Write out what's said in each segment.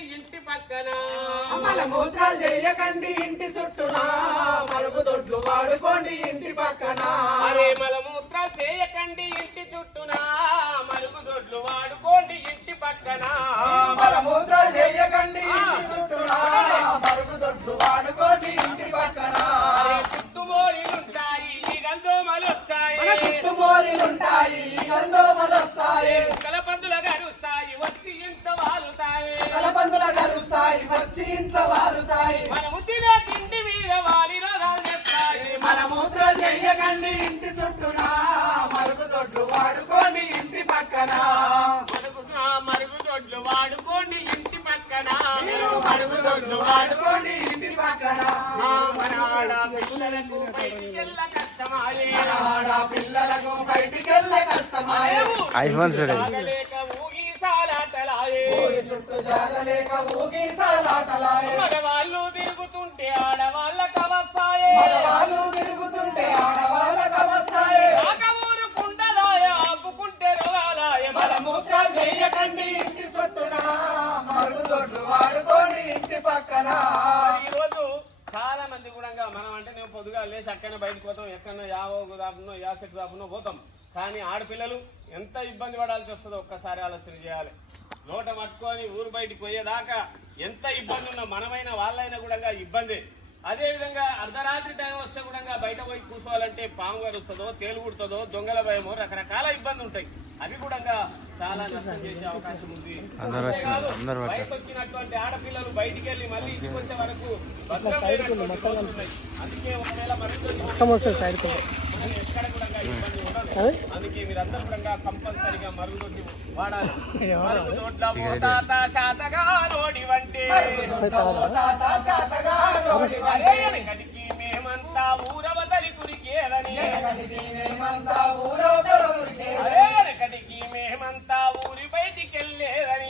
చేయకండి ఇంటి పక్కన. మలమూత్రాలు చేయకండి ఇంటి చుట్టూనా. మరుగుదొడ్లు వాడుకోండి ఇంటి చేయకండి ఇంటి చుట్టూనా మరుగుదొడ్లు వాడుకోండి ఇంటి పక్కన. మరుగు మరుగుదొడ్లు వాడుకోండి ఇంటి పక్కన. మీరు మరుగుదొడ్లు వాడుకోండి ఇంటి పక్కన. ఆ మన ఆడ పిల్లలకు బయటికెళ్ళ కష్టమాయే. ఆడ పిల్లలకు బయటికెళ్ళే కష్టమాయే. ఐఫోన్ చూడండి. సాగలేక ఊగి ఈరోజు చాలా మంది కూడా మనం అంటే నేను పొద్దుగా లేచి అక్కడనే బయటకు పోతాం. ఎక్కడన్నా యావో దాపునో యాసెట్ దాపునో పోతాం. కానీ ఆడపిల్లలు ఎంత ఇబ్బంది పడాల్సి వస్తుందో ఒక్కసారి ఆలోచన చేయాలి. నోట పట్టుకొని ఊరు బయటికి పోయేదాకా ఎంత ఇబ్బంది ఉన్నా మనమైన వాళ్ళైనా కూడా ఇబ్బంది. అదే విధంగా అర్ధరాత్రి టైం వస్తే కూడా బయట పోయి కూర్చోవాలంటే పాము గరుస్తుందో తేలు కుడుతుందో దొంగల భయమో రకరకాల ఇబ్బంది ఉంటాయి. అవి కూడా చాలా నష్టం చేసే అవకాశం ఉంది. వయసు వచ్చినటువంటి ఆడపిల్లలు బయటికి వెళ్ళి మళ్ళీ ఇంటికి వచ్చే వరకు. అందుకే ఒకవేళ ఎక్కడ కూడా ఇబ్బంది ఉండదు. అందుకే మీరందరూ కూడా కంపల్సరిగా మరుగుదొడ్డి వాడాలి. మరుగుదొడ్ల శాతగా నోడి వంటి. శాతగా వెనకటికి మేమంతా ఊరవతలి కురికేదని. మేమంతా ఊరి బయటికి వెళ్ళేదని.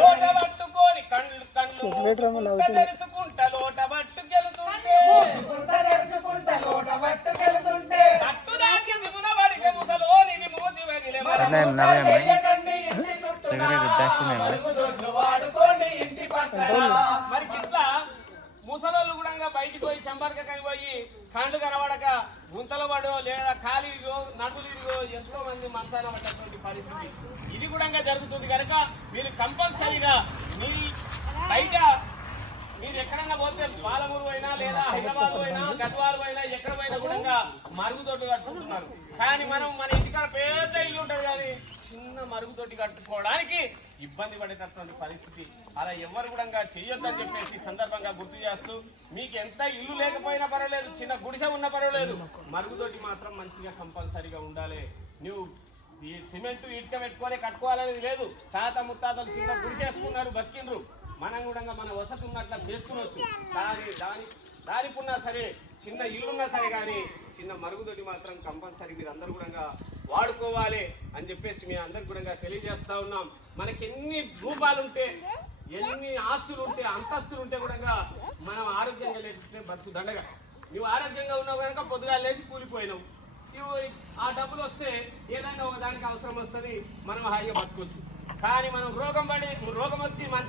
లోట పట్టుకొని కళ్ళు కళ్ళు తెలుసుకుంటా లోట పట్టుకెళ్తుంటే దిగునబడితే ముసలోనిది మూతి వగిలే. నలభై మరి ఇట్లా ముసలోళ్ళు కూడా బయటికి పోయి సంపర్కకాయ పోయి కండ్లు కనబడక గుంతలు పడో లేదా ఖాళీగో నడుములిగో ఎంతో మంది మంచాన పడ్డటువంటి పరిస్థితి. ఇది కూడా జరుగుతుంది కనుక మీరు కంపల్సరీగా మీ బయట మీరు ఎక్కడన్నా పోతే పాలమూరు అయినా లేదా హైదరాబాద్ అయినా గద్వాలు అయినా ఎక్కడ పోయినా కూడా మరుగుదొడ్డు కట్టుకుంటున్నారు. కానీ మనం మన ఇంటికాడ పెద్ద ఇల్లు ఉంటుంది ఉన్న మరుగుదొడ్డి కట్టుకోవడానికి ఇబ్బంది పడేటటువంటి పరిస్థితి. అలా ఎవరు కూడా చెయ్యొద్దని చెప్పేసి సందర్భంగా గుర్తు చేస్తూ మీకు ఎంత ఇల్లు లేకపోయినా పర్వాలేదు చిన్న గుడిసె ఉన్నా పర్వాలేదు. మరుగుదొడ్డి మాత్రం మంచిగా కంపల్సరీగా ఉండాలి. నువ్వు ఈ సిమెంట్ ఇటుక పెట్టుకొని కట్టుకోవాలనేది లేదు. తాత ముత్తాతలు చిన్న గుడిసేసుకున్నారు బతికిండ్రు. మనం కూడా మన వసతి ఉన్నట్లు చేసుకునొచ్చు. దాని దాని దానికున్నా సరే చిన్న ఇల్లున్నా సరే కానీ చిన్న మరుగుదొడ్డి మాత్రం కంపల్సరీ మీరు అందరూ కూడా వాడుకోవాలి అని చెప్పేసి మేము అందరికి కూడా తెలియజేస్తా ఉన్నాం. మనకి ఎన్ని రూపాలు ఉంటే ఎన్ని ఆస్తులు ఉంటే అంతస్తులు ఉంటే కూడా మనం ఆరోగ్యంగా లేకుంటే బతుకు దండగా. నువ్వు ఆరోగ్యంగా ఉన్నావు కనుక పొద్దుగా లేచి కూలిపోయినావు. నువ్వు ఆ డబ్బులు వస్తే ఏదైనా ఒక దానికి అవసరం వస్తుంది మనం హాయిగా బతుకోవచ్చు కానీ మనం రోగం పడి రోగం వచ్చి మంచి